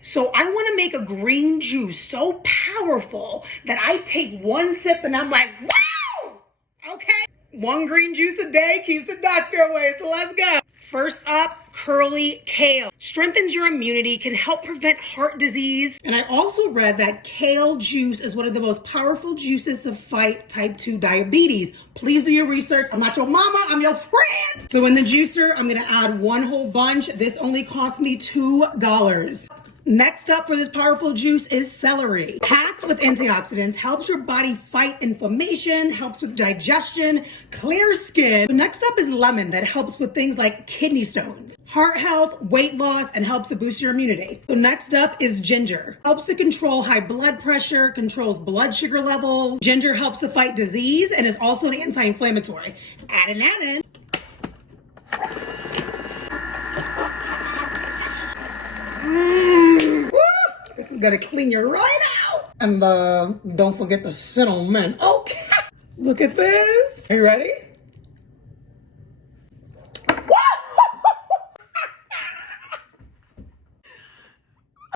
So I want to make a green juice so powerful that I take one sip and I'm like, wow! Okay. One green juice a day keeps the doctor away, so let's go. First up, curly kale. Strengthens your immunity, can help prevent heart disease. And I also read that kale juice is one of the most powerful juices to fight type 2 diabetes. Please do your research. I'm not your mama, I'm your friend. So in the juicer, I'm gonna add one whole bunch. This only cost me $2. Next up for this powerful juice is celery. Packed with antioxidants, helps your body fight inflammation, helps with digestion, clear skin. So next up is lemon that helps with things like kidney stones, heart health, weight loss, and helps to boost your immunity. So next up is ginger. Helps to control high blood pressure, controls blood sugar levels. Ginger helps to fight disease and is also an anti-inflammatory. Adding that in. This is gonna clean you right out. And don't forget the cinnamon. Okay. Look at this. Are you ready?